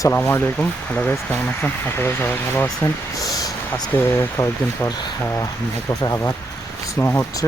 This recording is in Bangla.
আসসালামু আলাইকুম। হ্যালো গাইস, কেমন আছেন? আশা করি সবাই ভালো আছেন। আজকে কয়েকদিন পর মেকঅপে আবার স্নো হচ্ছে।